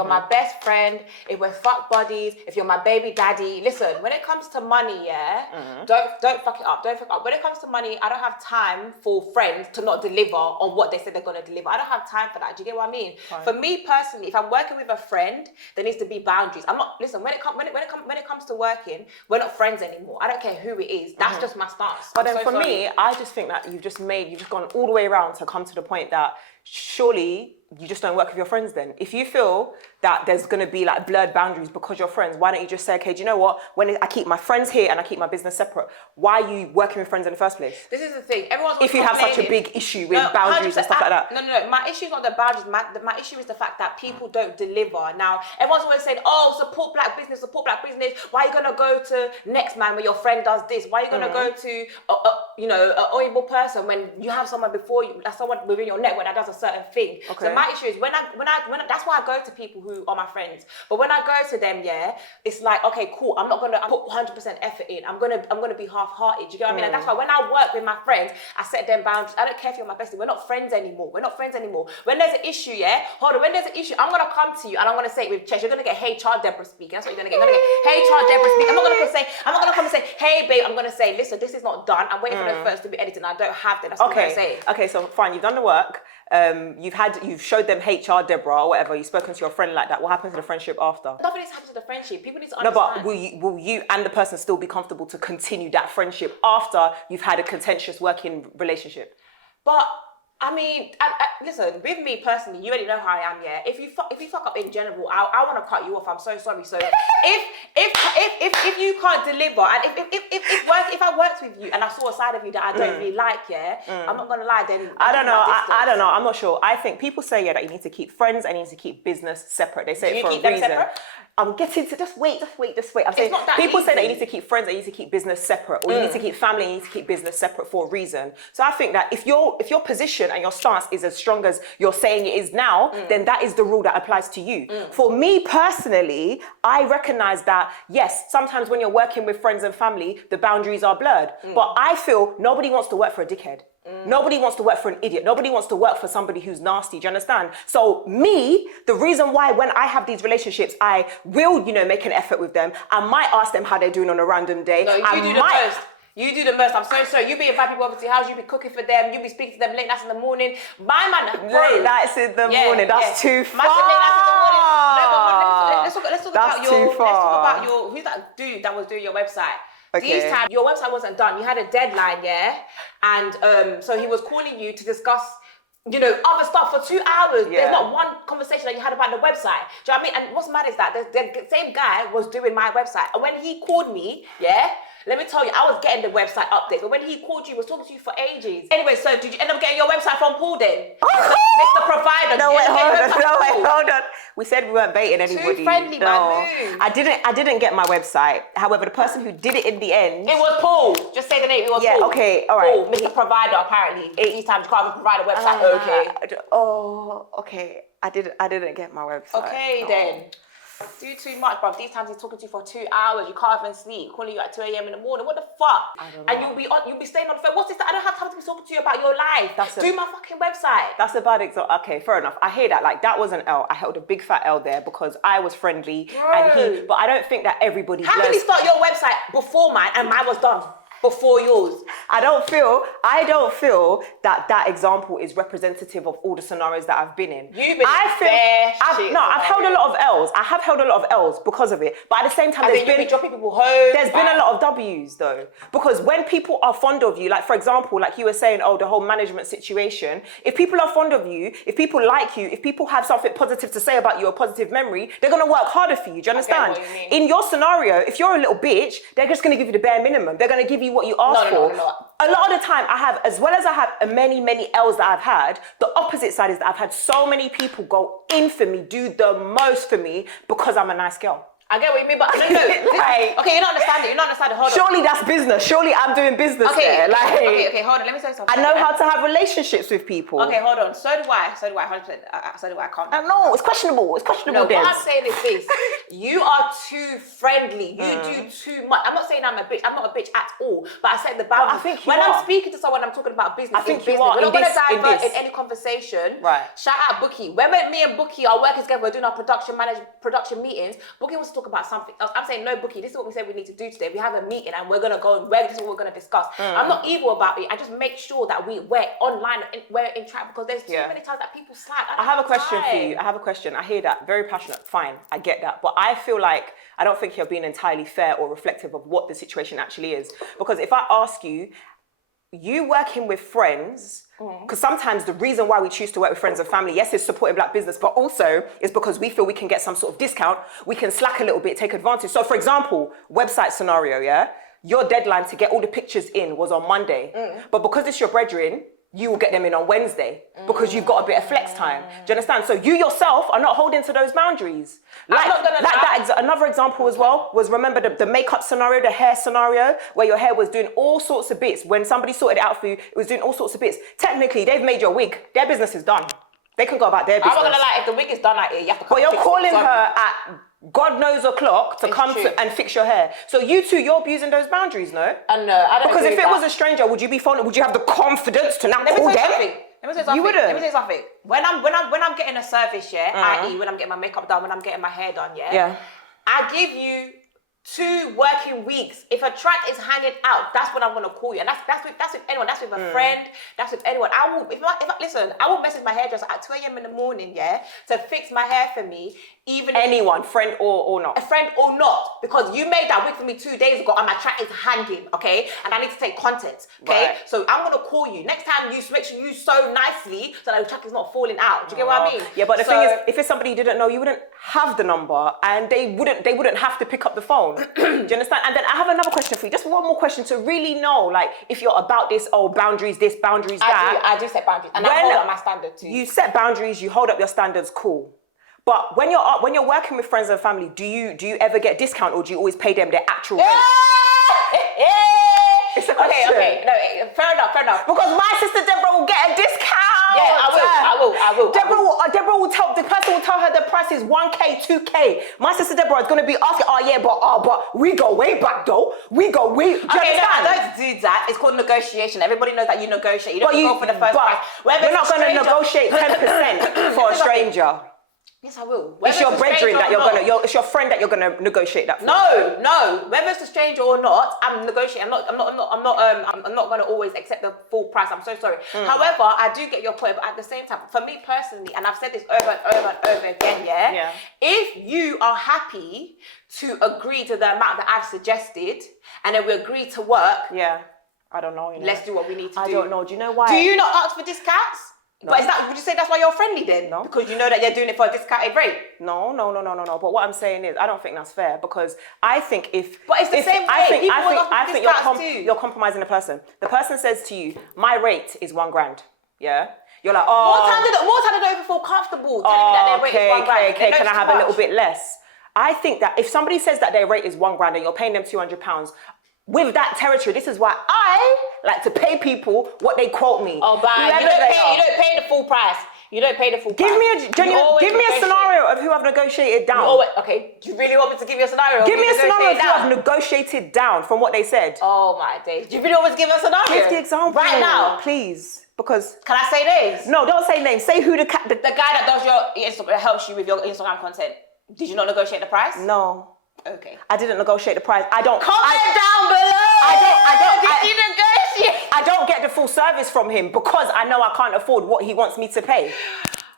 you're my best friend, if we're fuck buddies, if you're my baby daddy. Listen, when it comes to money, don't fuck it up. Don't fuck it up. When it comes to money, I don't have time for friends to not deliver on what they said they're gonna deliver. I don't have time for that. Do you get what I mean? Right. For me personally, if I'm working with a friend, there needs to be boundaries. I'm not. Listen, when it comes to working, we're not friends anymore. I don't care who it is. That's just my stance. But then for me, I just think that you've just gone all the way around to come to the point that surely you just don't work with your friends then. If you feel that there's going to be like blurred boundaries because you're friends, why don't you just say, okay, do you know what? When I keep my friends here and I keep my business separate, why are you working with friends in the first place? This is the thing. Everyone's if you have such a big issue with boundaries and stuff like that. No. My issue is not the boundaries. My issue is the fact that people don't deliver. Now, everyone's always saying, oh, support black business. Why are you going to go to Next Man when your friend does this? Why are you going to go to, an able person when you have someone before you, that's someone within your network that does a certain thing. Okay. So my issue is when I that's why I go to people who are my friends. But when I go to them, it's like, okay, cool. I'm not gonna put 100% effort in. I'm gonna be half-hearted. Do you get what I mean? And that's why when I work with my friends, I set them boundaries. I don't care if you're my bestie. We're not friends anymore. When there's an issue, when there's an issue, I'm gonna come to you and I'm gonna say it with chest. You're gonna get HR Deborah speaking. That's what you're gonna get. You're gonna get HR Deborah speaking. I'm not gonna come and say, hey babe, I'm gonna say, listen, this is not done. I'm waiting for the first to be edited and I don't have that. That's what I'm gonna say. Okay, so fine, you've done the work. You've showed them HR Deborah or whatever, you've spoken to your friend like that. What happens to the friendship after? Nothing happens to the friendship. People need to understand. No, but will you and the person still be comfortable to continue that friendship after you've had a contentious working relationship? But I mean, listen, with me personally, you already know how I am, If you fuck up in general, I want to cut you off. I'm so sorry. So if you can't deliver, and if I worked with you and I saw a side of you that I don't really like, I'm not gonna lie. Then I don't know. I'm not sure. I think people say that you need to keep friends and you need to keep business separate. They say it for a reason. Separate? I'm getting to just wait. I'm saying people say that you need to keep friends and you need to keep business separate, or you need to keep family and you need to keep business separate for a reason. So I think that if your position and your stance is as strong as you're saying it is now, then that is the rule that applies to you. For me personally, I recognize that yes, sometimes when you're working with friends and family, the boundaries are blurred. But I feel nobody wants to work for a dickhead. Nobody wants to work for an idiot. Nobody wants to work for somebody who's nasty. Do you understand? So the reason why when I have these relationships, I will, make an effort with them. I might ask them how they're doing on a random day. No, you do the most. I'm so sorry. You be inviting people over to your house. You be cooking for them. You be speaking to them late nights in the morning. My man, late nights in the morning. That's too far. Late nights in the morning. Let's talk about your. Who's that dude that was doing your website? Okay. These times, your website wasn't done. You had a deadline, and so he was calling you to discuss, other stuff for 2 hours. Yeah. There's not one conversation that you had about the website. Do you know what I mean? And what's mad is that the same guy was doing my website, and when he called me, let me tell you, I was getting the website updates, but when he called you, he was talking to you for ages. Anyway, so did you end up getting your website from Paul then? Mr. Provider. No, wait, hold on. We said we weren't baiting anybody. Too friendly, no. I didn't get my website. However, the person who did it in the end... It was Paul. Just say the name, it was Paul. Yeah, okay, all right. Paul, Mr. Provider, apparently. These times you can't even provide a website. Okay. I didn't get my website. Okay, then. Do too much, bruv. These times he's talking to you for 2 hours. You can't even sleep. Calling you at 2 a.m. in the morning. What the fuck? I don't know. And you'll be staying on the phone. What's this? I don't have time to be talking to you about your life. Do my fucking website. That's a bad example. Okay, fair enough. I hear that. Like, that was an L. I held a big fat L there because I was friendly. Bro. But I don't think that everybody... How can you start your website before mine and mine was done? Before yours. I don't feel that example is representative of all the scenarios that I've been in. You've been I've held a lot of L's. I have held a lot of L's because of it. But at the same time, you've been dropping people home. There's been a lot of W's though. Because when people are fond of you, like for example, like you were saying, the whole management situation, if people are fond of you, if people like you, if people have something positive to say about you, a positive memory, they're gonna work harder for you. Do you understand? In your scenario, if you're a little bitch, they're just gonna give you the bare minimum. They're gonna give you what you asked for. No. A lot of the time, as well as I have many L's that I've had, the opposite side is that I've had so many people go in for me, do the most for me because I'm a nice girl. I get what you mean, but no. Like, okay, you don't understand it. Hold on. Surely that's business. Surely I'm doing business there. Like, okay, hold on. Let me say something. I know how to have relationships with people. Okay, hold on. So do I. 100%. So do I. Can't. No, it's questionable. It's questionable. No, what I'm saying is this: you are too friendly. You do too much. I'm not saying I'm a bitch. I'm not a bitch at all. But I set the boundaries. I think when I'm speaking to someone, I'm talking about business. I think business. you are. We're not going to divert in any conversation. Right. Shout out Bookie. When me and Bookie are working together, we're doing our production meetings. Bookie wants to talk about something else. I'm saying, no, Bookie, this is what we said we need to do today. We have a meeting and we're going to go and this is what we're going to discuss. I'm not evil about it. I just make sure that we're online, we're in track, because there's too many times that people slack. I have a question for you. I hear that. Very passionate. Fine. I get that. But I feel like I don't think you're being entirely fair or reflective of what the situation actually is. Because if I ask you working with friends, because sometimes the reason why we choose to work with friends and family, yes, is supporting Black business, but also is because we feel we can get some sort of discount. We can slack a little bit, take advantage. So for example, website scenario, your deadline to get all the pictures in was on Monday. But because it's your brethren, you will get them in on Wednesday because you've got a bit of flex time. Do you understand? So you yourself are not holding to those boundaries. Another example as well was, remember the makeup scenario, the hair scenario, where your hair was doing all sorts of bits. When somebody sorted it out for you, it was doing all sorts of bits. Technically, they've made your wig. Their business is done. They can go about their business. I'm not gonna lie, if the wig is done out here, you have to come. But you're calling her at God knows o'clock to come and fix your hair. So you two, you're abusing those boundaries, no? I don't. Because if it was a stranger, would you be phoning? Would you have the confidence to now call them? Let me say something. You wouldn't. Let me say something. When I'm getting a service, i.e. when I'm getting my makeup done, when I'm getting my hair done, I give you 2 working weeks. If a track is handed out, that's when I'm gonna call you, and that's with anyone. That's with a friend. That's with anyone. I will message my hairdresser at 2 a.m. in the morning, to fix my hair for me. Even anyone, friend or not. A friend or not, because you made that wig for me 2 days ago, and my track is hanging, okay? And I need to take content, okay? Right. So I'm gonna call you next time. You make sure you sew nicely so that the track is not falling out. Do you get what I mean? Yeah, but the thing is, if it's somebody you didn't know, you wouldn't have the number, and they wouldn't have to pick up the phone. Do you understand? And then I have another question for you, just one more question to really know, like, if you're about this, boundaries this, boundaries that. I do set boundaries, and I hold up my standard too. You set boundaries, you hold up your standards, cool. But when you're working with friends and family, do you ever get discount, or do you always pay them their actual rate? It's a question. Okay, no, fair enough. Because my sister Deborah will get a discount. Yeah, I will. Deborah will tell, the person will tell her the price is 1K, 2K. My sister Deborah is going to be asking, but we go way back though. We go way. Okay, no, I don't do that. It's called negotiation. Everybody knows that you negotiate. You don't go for the first price. You're not going to negotiate 10% for a stranger. Yes, I will. It's your brethren that it's your friend that you're gonna negotiate that for. No. Whether it's a stranger or not, I'm negotiating. I'm not gonna always accept the full price. I'm so sorry. However, I do get your point, but at the same time, for me personally, and I've said this over and over again, if you are happy to agree to the amount that I've suggested, and then we agree to work, I don't know. Let's do what we need to do. I don't know. Do you know why? Do you not ask for discounts? No. But would you say that's why you're friendly then? No. Because you know that you're doing it for a discounted rate? No. But what I'm saying is, I don't think that's fair, because I think But it's the same way. I think you're compromising the person. The person says to you, my rate is $1,000. Yeah? You're like, What time did they even feel comfortable telling me that their rate is $1,000? Okay, can I have a little bit less? I think that if somebody says that their rate is $1,000 and you're paying them £200, with that territory, this is why I like to pay people what they quote me. Oh, but you don't pay the full price. You don't pay the full price. Give me a scenario of who I've negotiated down. Okay, do you really want me to give you a scenario? Give me a scenario of who I've negotiated down from what they said. Oh my days. Do you really want me to give you a scenario? Give the example. Right now. Please. Because... Can I say names? No, don't say names. Say who the guy that does your Instagram, helps you with your Instagram content. Did you not negotiate the price? No. Okay. I didn't negotiate the price. Comment down below. I don't get the full service from him because I know I can't afford what he wants me to pay.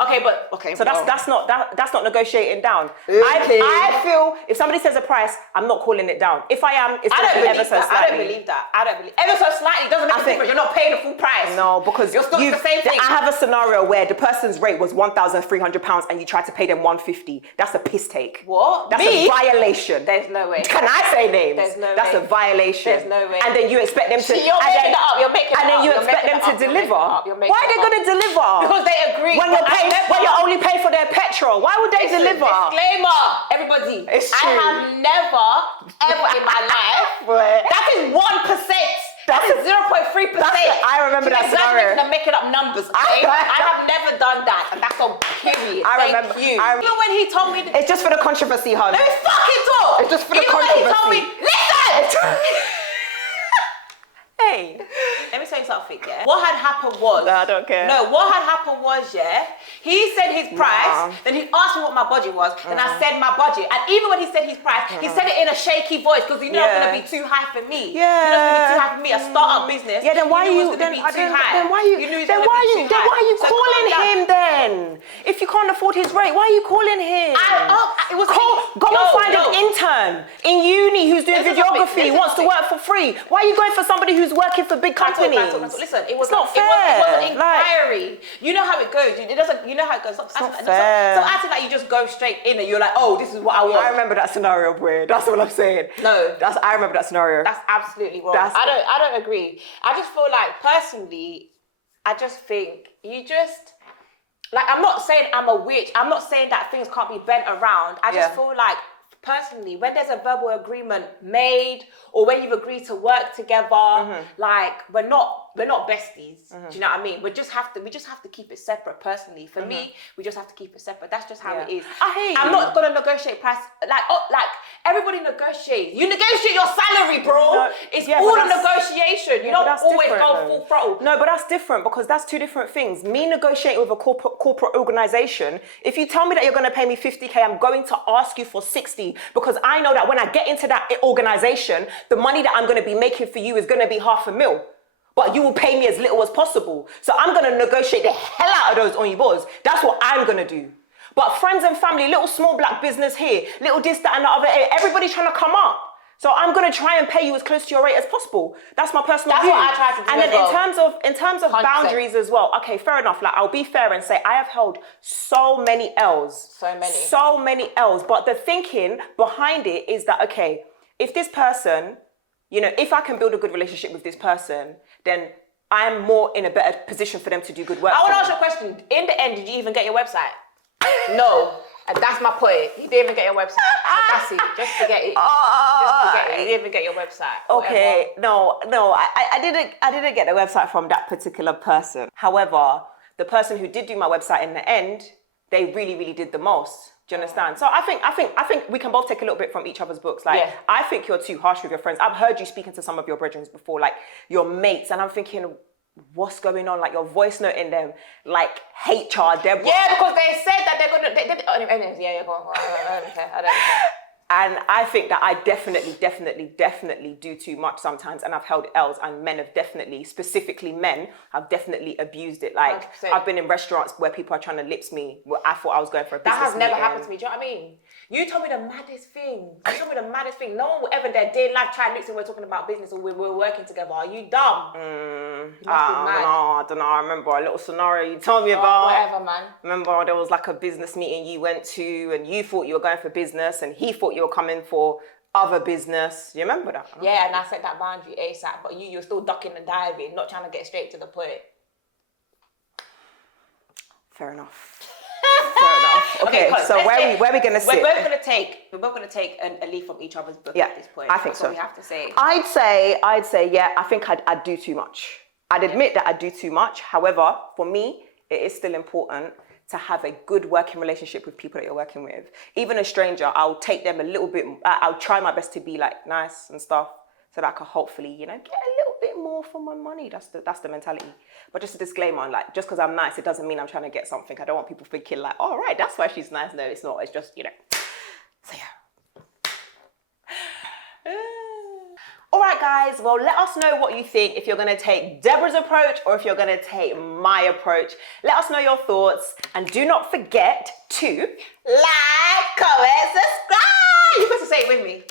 So that's not negotiating down. Okay. I feel if somebody says a price, I'm not calling it down. If I am, it's going to be ever so slightly. I don't believe that. Ever so slightly doesn't make a difference. You're not paying the full price. No, because you're still the same thing. I have a scenario where the person's rate was £1,300 and you tried to pay them $150. That's a piss take. What? That's a violation. There's no way. Can I say names? There's no way. That's a violation. There's no way. And then you expect them to. You're making that up. You're making it up. And then you expect them to deliver. Why are they going to deliver? Because they agree. When you're paying Where you only pay for their petrol. Why would they deliver? Disclaimer, everybody. It's true. I have never, ever in my life, that is 1%. That is 0.3%. I remember that scenario. I'm making up numbers. Okay? I have never done that, and that's on period. Thank you. Even when he told me, it's just for the controversy, hon. Let me fucking talk. It's just for the controversy. Even when he told me, listen. Hey, let me tell you something, yeah? What had happened was... No, I don't care. No, what had happened was, yeah, he said his price, then he asked me what my budget was, and I said my budget. And even when he said his price, he said it in a shaky voice, because he knew it was going to be too high for me. Yeah. He knew it was going to be too high for me, a start-up business. Yeah, then why are you... Then why are you calling him then? If you can't afford his rate, why are you calling him? Go and find an intern in uni who's doing videography, wants to work for free. Why are you going for somebody who's working for big companies? Listen, it was not fair. It was an inquiry. You know how it goes. It doesn't. You know how it goes. Stop acting like you just go straight in and you're like, oh, this is what I want. I remember that scenario, bro. That's what I'm saying. No, I remember that scenario. That's absolutely wrong. I don't agree. I just feel like personally, I just think you just. Like, I'm not saying I'm a witch. I'm not saying that things can't be bent around. I just feel like, personally, when there's a verbal agreement made, or when you've agreed to work together, like we're not besties. Do you know what I mean? We just have to keep it separate. Personally, for me, we just have to keep it separate. That's just how it is. I hear you. I'm not gonna negotiate price. Like everybody negotiates. You negotiate your salary, bro. No, it's all a negotiation. You don't always go full throttle. No, but that's different, because that's two different things. Me negotiating with a corporate organization. If you tell me that you're going to pay me 50K, I'm going to ask you for 60, because I know that when I get into that organization, the money that I'm going to be making for you is going to be $500,000. But you will pay me as little as possible. So I'm going to negotiate the hell out of those on your boards. That's what I'm going to do. But friends and family, little small black business here, little this, that, and the other, everybody's trying to come up. So I'm going to try and pay you as close to your rate as possible. That's my personal view. That's what I try to do. And then in terms of 100%. boundaries as well, okay, fair enough. Like, I'll be fair and say I have held so many L's. So many L's. But the thinking behind it is that, okay, if this person, you know, if I can build a good relationship with this person, then I'm more in a better position for them to do good work. I want to ask you a question. In the end, did you even get your website? No. And that's my point. You didn't even get your website. So that's it. Just forget it. Just forget it. You didn't even get your website. Okay. Whatever. No. I didn't get the website from that particular person. However, the person who did do my website in the end, they really, really did the most. Do you understand? So I think we can both take a little bit from each other's books. Like, I think you're too harsh with your friends. I've heard you speaking to some of your brethren before, like your mates, and I'm thinking, what's going on? Like, your voice note in them, like HR Deborah. Yeah, because they said that they're gonna. Go on. I don't care. And I think that I definitely do too much sometimes, and I've held L's, and men have definitely, specifically men, have definitely abused it. Like, 100%. I've been in restaurants where people are trying to lips me. I thought I was going for a business That has never meeting. happened to me. Do you know what I mean? You told me the maddest thing. No one will ever in their day in life try and lips and we're talking about business or we're working together. Are you dumb? I don't know. I remember a little scenario you told me about. Whatever, man. Remember, there was like a business meeting you went to, and you thought you were going for business, and he thought you were coming for other business. You remember that? Huh? Yeah, and I set that boundary ASAP, but you're still ducking and diving, not trying to get straight to the point. Fair enough. Okay, so where are we gonna sit? We're both gonna take a leaf from each other's book at this point. I think so. That's what we have to say. I'd say, yeah, I think I'd do too much. I'd admit that I do too much. However, for me, it is still important to have a good working relationship with people that you're working with. Even a stranger, I'll take them a little bit, I'll try my best to be like nice and stuff, so that I can hopefully, you know, get a little bit more for my money. That's the mentality. But just a disclaimer, like, just because I'm nice, it doesn't mean I'm trying to get something. I don't want people thinking like, all right, that's why she's nice. No, it's not. It's just, you know. So yeah. All right, guys. Well, let us know what you think, if you're going to take Deborah's approach or if you're going to take my approach. Let us know your thoughts. And do not forget to like, comment, subscribe. You're supposed to say it with me.